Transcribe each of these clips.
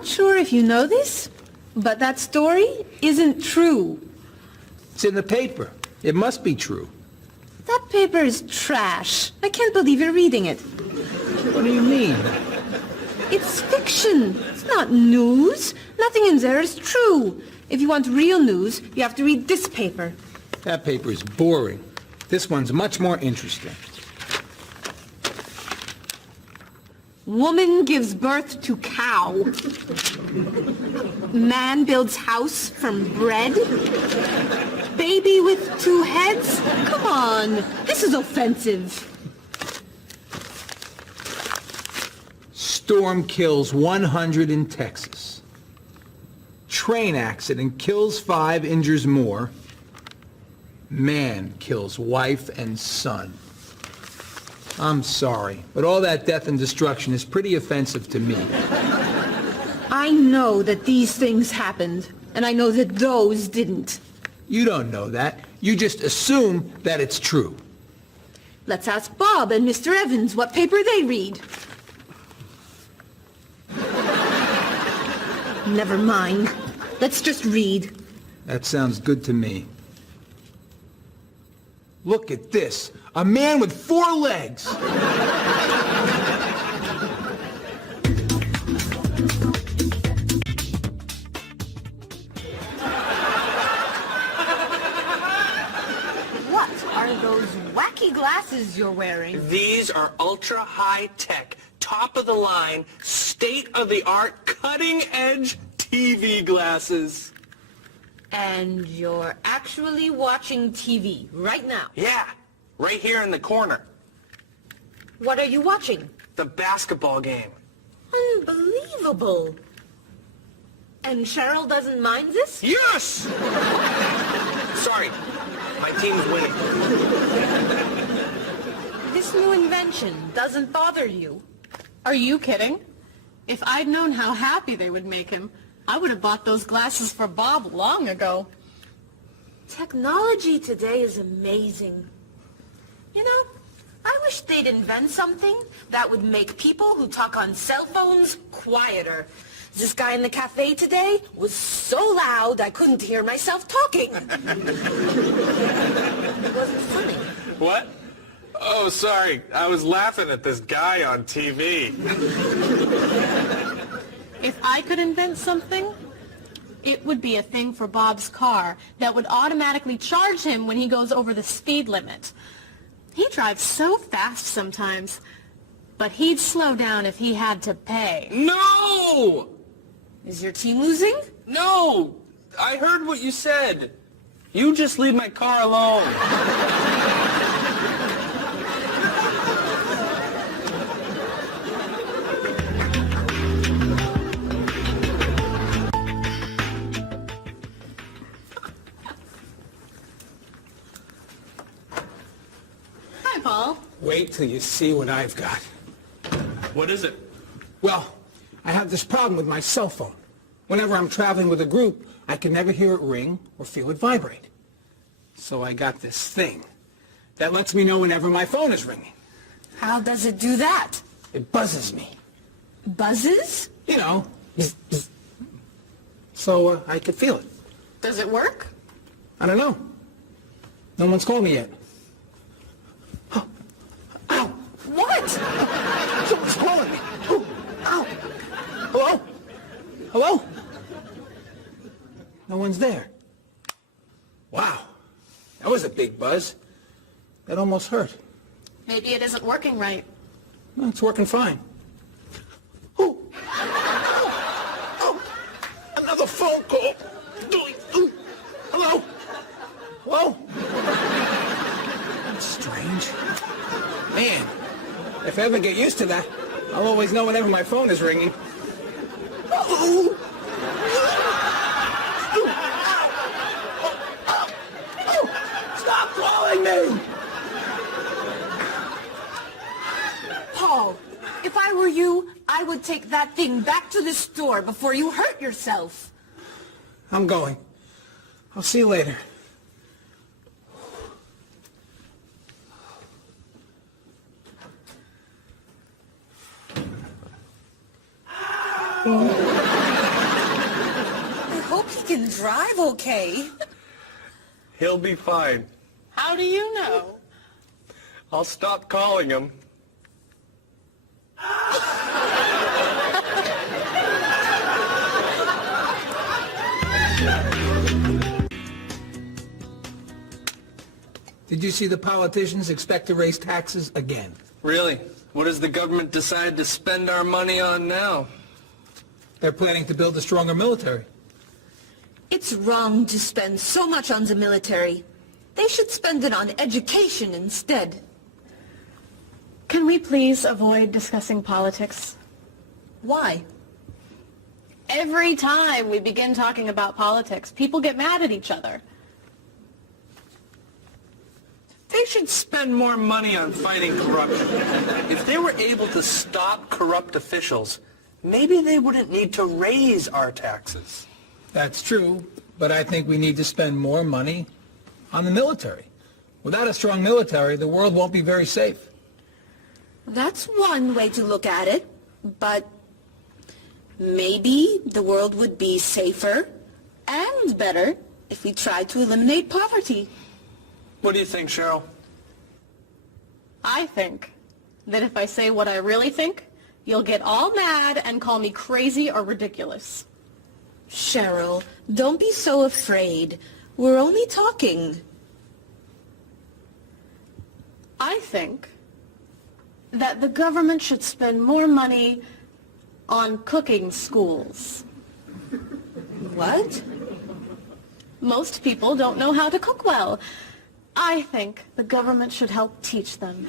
not sure if you know this, but that story isn't true. It's in the paper. It must be true. That paper is trash. I can't believe you're reading it. What do you mean? It's fiction. It's not news. Nothing in there is true. If you want real news, you have to read this paper. That paper is boring. This one's much more interesting. Woman gives birth to cow. Man builds house from bread. Baby with two heads? Come on, this is offensive. Storm kills 100 in Texas. Train accident kills 5, injures more. Man kills wife and son. I'm sorry, but all that death and destruction is pretty offensive to me. I know that these things happened, and I know that those didn't. You don't know that. You just assume that it's true. Let's ask Bob and Mr. Evans what paper they read. Never mind. Let's just read. That sounds good to me. Look at this. A man with 4 legs. What are those wacky glasses you're wearing? These are ultra high-tech, top-of-the-line, state-of-the-art, cutting-edge TV glasses. And you're actually watching TV right now? Yeah, right here in the corner. What are you watching? The basketball game. Unbelievable. And Cheryl doesn't mind this? Yes! Sorry, my team's winning. This new invention doesn't bother you? Are you kidding? If I'd known how happy they would make him, I would have bought those glasses for Bob long ago. Technology today is amazing. You know, I wish they'd invent something that would make people who talk on cell phones quieter. This guy in the cafe today was so loud I couldn't hear myself talking. It wasn't funny. What? Oh, sorry. I was laughing at this guy on TV. If I could invent something, it would be a thing for Bob's car that would automatically charge him when he goes over the speed limit. He drives so fast sometimes, but he'd slow down if he had to pay. No! Is your team losing? No! I heard what you said. You just leave my car alone. Hi, Paul. Wait till you see what I've got. What is it? Well, I have this problem with my cell phone. Whenever I'm traveling with a group, I can never hear it ring or feel it vibrate. So I got this thing that lets me know whenever my phone is ringing. How does it do that? It buzzes me. Buzzes? You know, bzz, bzz. So I could feel it. Does it work? I don't know. No one's called me yet. Ow! What? Someone's calling me. Oh, ow! Hello? Hello? No one's there. Wow. That was a big buzz. That almost hurt. Maybe it isn't working right. No, it's working fine. Oh! Oh! Oh! Another phone call. Hello? Hello? That's strange. Man, if I ever get used to that, I'll always know whenever my phone is ringing. Oh! Stop calling me! Paul, if I were you, I would take that thing back to the store before you hurt yourself. I'm going. I'll see you later. He can drive okay. He'll be fine. How do you know? I'll stop calling him. Did you see the politicians expect to raise taxes again? Really? What does the government decide to spend our money on now? They're planning to build a stronger military. It's wrong to spend so much on the military. They should spend it on education instead. Can we please avoid discussing politics? Why? Every time we begin talking about politics, people get mad at each other. They should spend more money on fighting corruption. If they were able to stop corrupt officials, maybe they wouldn't need to raise our taxes. That's true, but I think we need to spend more money on the military. Without a strong military, the world won't be very safe. That's one way to look at it, but maybe the world would be safer and better if we tried to eliminate poverty. What do you think, Cheryl? I think that if I say what I really think, you'll get all mad and call me crazy or ridiculous. Cheryl, don't be so afraid. We're only talking. I think that the government should spend more money on cooking schools. What? Most people don't know how to cook well. I think the government should help teach them.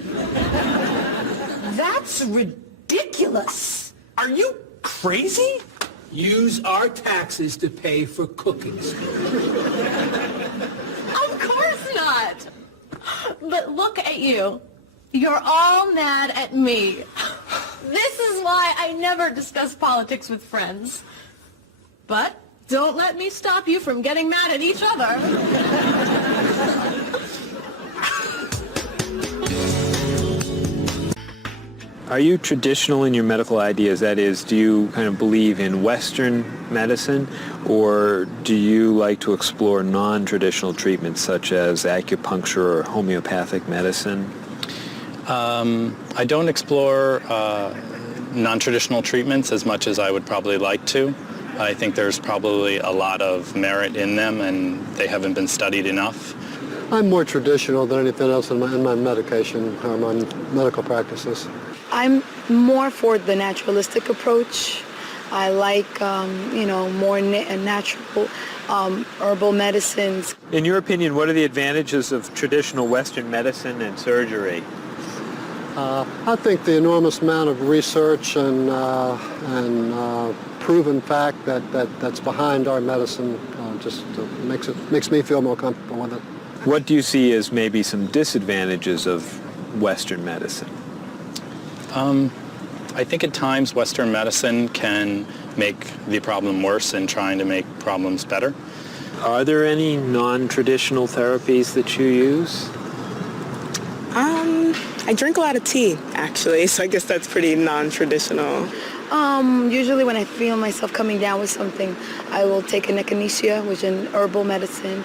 That's ridiculous. Are you crazy? Use our taxes to pay for cooking school. Of course not. But look at you. You're all mad at me. This is why I never discuss politics with friends. But don't let me stop you from getting mad at each other. Are you traditional in your medical ideas? That is, do you kind of believe in Western medicine, or do you like to explore non-traditional treatments such as acupuncture or homeopathic medicine? I don't explore non-traditional treatments as much as I would probably like to. I think there's probably a lot of merit in them, and they haven't been studied enough. I'm more traditional than anything else in my medication or my medical practices. I'm more for the naturalistic approach. I like, more natural herbal medicines. In your opinion, what are the advantages of traditional Western medicine and surgery? I think the enormous amount of research and proven fact that's behind our medicine just makes me feel more comfortable with it. What do you see as maybe some disadvantages of Western medicine? I think at times Western medicine can make the problem worse in trying to make problems better. Are there any non-traditional therapies that you use? I drink a lot of tea, actually, so I guess that's pretty non-traditional. Usually when I feel myself coming down with something, I will take an echinacea, which is an herbal medicine.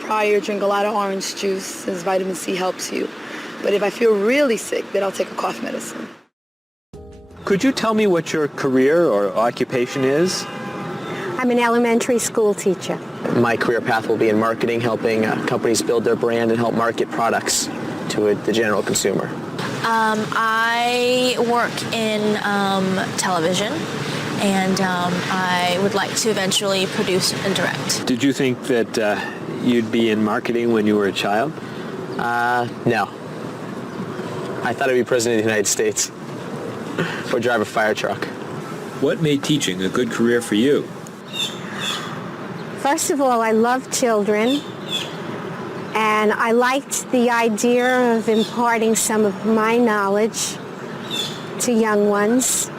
Prior, drink a lot of orange juice, since vitamin C helps you. But if I feel really sick, then I'll take a cough medicine. Could you tell me what your career or occupation is? I'm an elementary school teacher. My career path will be in marketing, helping companies build their brand and help market products to the general consumer. I work in television, and I would like to eventually produce and direct. Did you think that you'd be in marketing when you were a child? No. I thought I'd be president of the United States or drive a fire truck. What made teaching a good career for you? First of all, I love children, and I liked the idea of imparting some of my knowledge to young ones.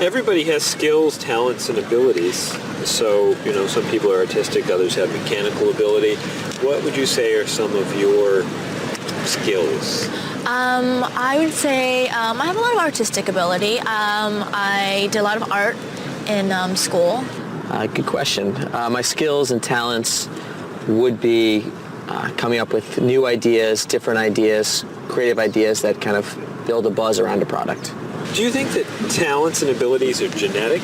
Everybody has skills, talents, and abilities. So, some people are artistic, others have mechanical ability. What would you say are some of your skills? I would say I have a lot of artistic ability. I did a lot of art in school. Good question. My skills and talents would be coming up with new ideas, different ideas, creative ideas that kind of build a buzz around a product. Do you think that talents and abilities are genetic?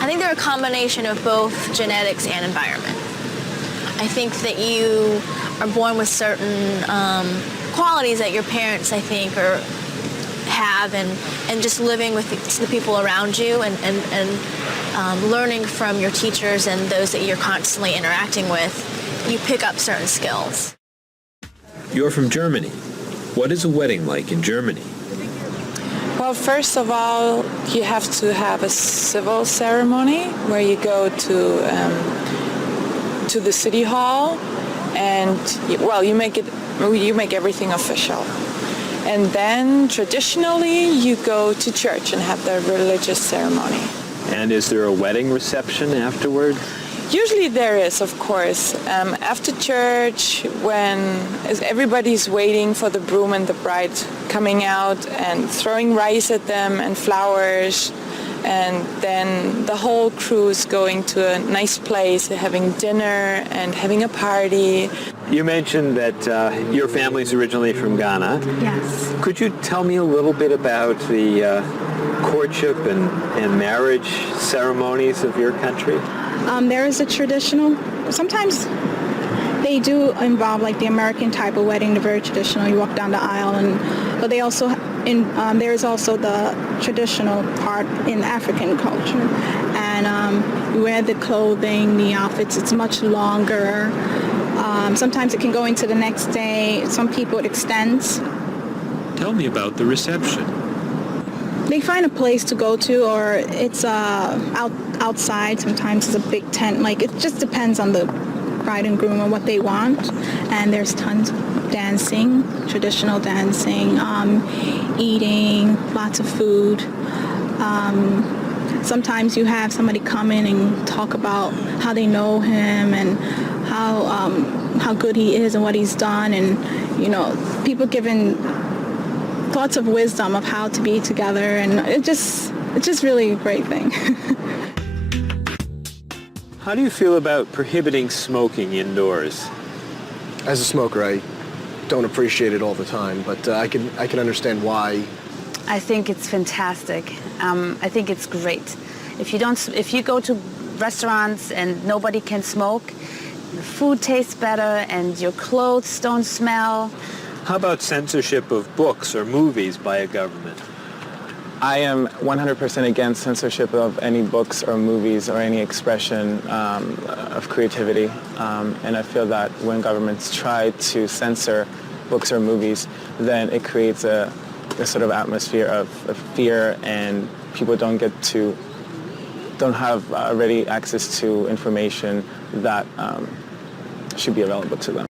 I think they're a combination of both genetics and environment. I think that you are born with certain qualities that your parents, I think, have, and just living with the people around you and learning from your teachers and those that you're constantly interacting with, you pick up certain skills. You're from Germany. What is a wedding like in Germany? Well, first of all, you have to have a civil ceremony where you go to the city hall, and you make everything official. And then traditionally you go to church and have the religious ceremony. And is there a wedding reception afterward? Usually there is, of course. After church, when everybody's waiting for the groom and the bride coming out and throwing rice at them and flowers, and then the whole crew is going to a nice place, having dinner and having a party. You mentioned that your family's originally from Ghana. Yes. Could you tell me a little bit about the courtship and marriage ceremonies of your country? There is a traditional, sometimes they do involve like the American type of wedding, the very traditional, you walk down the aisle, but they also, there is also the traditional part in African culture. And you wear the clothing, the outfits, it's much longer. Sometimes it can go into the next day. Some people it extends. Tell me about the reception. They find a place to go to, or it's outside. Sometimes it's a big tent. Like, it just depends on the bride and groom and what they want. And there's tons of dancing, traditional dancing, eating, lots of food. Sometimes you have somebody come in and talk about how they know him and how good he is and what he's done, and people giving thoughts of wisdom of how to be together, and it's just really a great thing. How do you feel about prohibiting smoking indoors? As a smoker, I don't appreciate it all the time, but I can understand why. I think it's fantastic. I think it's great. If you go to restaurants and nobody can smoke, the food tastes better and your clothes don't smell. How about censorship of books or movies by a government? I am 100% against censorship of any books or movies or any expression of creativity. And I feel that when governments try to censor books or movies, then it creates a sort of atmosphere of fear, and people don't have ready access to information that should be available to them.